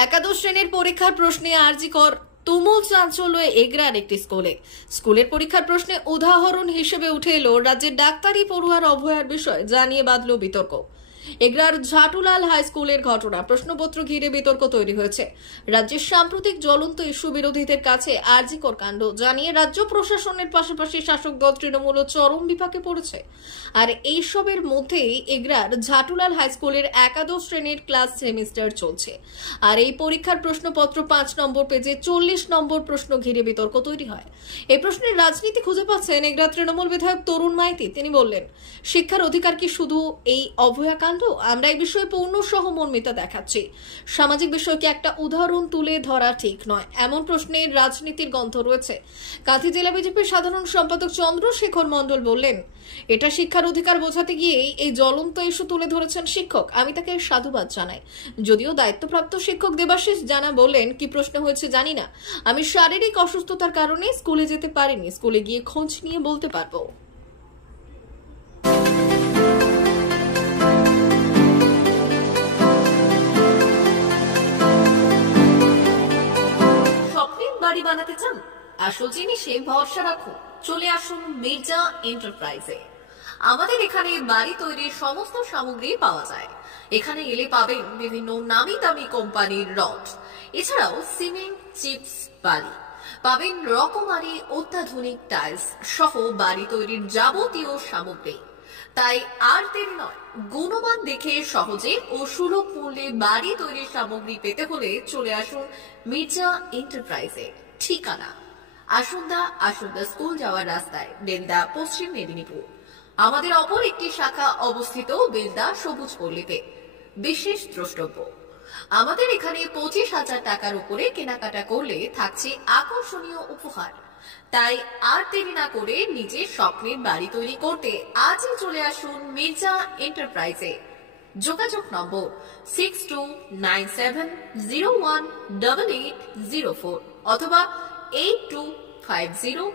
একাদশ শ্রেণীর পরীক্ষার প্রশ্নে আরজিকর তুমুল চাঞ্চল্য এগরার একটি স্কুলের পরীক্ষার প্রশ্নে উদাহরণ হিসেবে উঠে এলো রাজ্যের ডাক্তারি পড়ুয়ার অভয়ার বিষয়, জানিয়ে বাঁধল বিতর্ক। এগরার ঝাটুলাল হাই স্কুলের ঘটনা, প্রশ্নপত্র ঘিরে বিতর্ক তৈরি হয়েছে। রাজ্যের সাম্প্রতিক জ্বলন্ত ইস্যু বিরোধীদের কাছে আরজিকর কাণ্ড জানিয়ে রাজ্য প্রশাসনের পাশাপাশি শাসক দল তৃণমূল চরম বিপাকে পড়েছে। আর এইসবের মধ্যেই এগরার ঝাটুলাল হাই স্কুলের একাদশ শ্রেণীর ক্লাস সেমিস্টার চলছে। আর এই পরীক্ষার প্রশ্নপত্র 5 নম্বর পেজে 40 নম্বর প্রশ্ন ঘিরে বিতর্ক তৈরি হয়। এই প্রশ্নের রাজনীতি খুঁজে পাচ্ছেন এগরা তৃণমূল বিধায়ক তরুণ মাইতি। তিনি বললেন, শিক্ষার অধিকার কি শুধু এই অভয়া কাণ্ড? আমরা এই বিষয়ে পূর্ণ সহমর্মিতা দেখাচ্ছি। সামাজিক বিষয়কে একটা উদাহরণ তুলে ধরা ঠিক নয়, এমন প্রশ্নের রাজনীতির গন্ধ রয়েছে। কাঁথি জেলা বিজেপির সাধারণ সম্পাদক চন্দ্রশেখর মণ্ডল বললেন, এটা শিক্ষার অধিকার বোঝাতে গিয়েই এই জ্বলন্ত ইস্যু তুলে ধরেছেন শিক্ষক। আমি তাকে সাধুবাদ জানাই। যদিও দায়িত্বপ্রাপ্ত শিক্ষক দেবাশিস জানা বললেন, কি প্রশ্ন হয়েছে জানি না, আমি শারীরিক অসুস্থতার কারণে স্কুলে যেতে পারিনি, স্কুলে গিয়ে খোঁজ নিয়ে বলতে পারবো। বাড়ি বানাতে চান? আসল জিনিসে ভরসা রাখুন, চলে আসুন মির্জা এন্টারপ্রাইজে। আমাদের এখানে বাড়ি তৈরির সমস্ত সামগ্রী পাওয়া যায়। এখানে এলে পাবেন বিভিন্ন নামি দামি কোম্পানির রড, এছাড়াও সিমেন্ট, চিপস বালি, পাবেন রকমারি অত্যাধুনিক টাইলস সহ বাড়ি তৈরির যাবতীয় সামগ্রী। তাই আর দেরি নয়, গুণমান দেখে সহজে ও সুলভ মূল্যে বাড়ি তৈরির সামগ্রী পেতে হলে চলে আসুন মির্জা এন্টারপ্রাইজে। ঠিকানা আসুন্দা স্কুল যাওয়ার রাস্তায়, বেলদা, পশ্চিম মেদিনীপুর। আমাদের অপর একটি শাখা অবস্থিত বেলদা সবুজ পল্লীতে। বিশেষ দ্রষ্টব্য, আমাদের এখানে 25,000 টাকার উপরে কেনাকাটা করলে থাকছে আকর্ষণীয় উপহার। তাই আর দেরি না করে নিজের স্বপ্নের বাড়ি তৈরি করতে আজই চলে আসুন মির্জা এন্টারপ্রাইজে। যোগাযোগ নম্বর 6297018804 অথবা 8250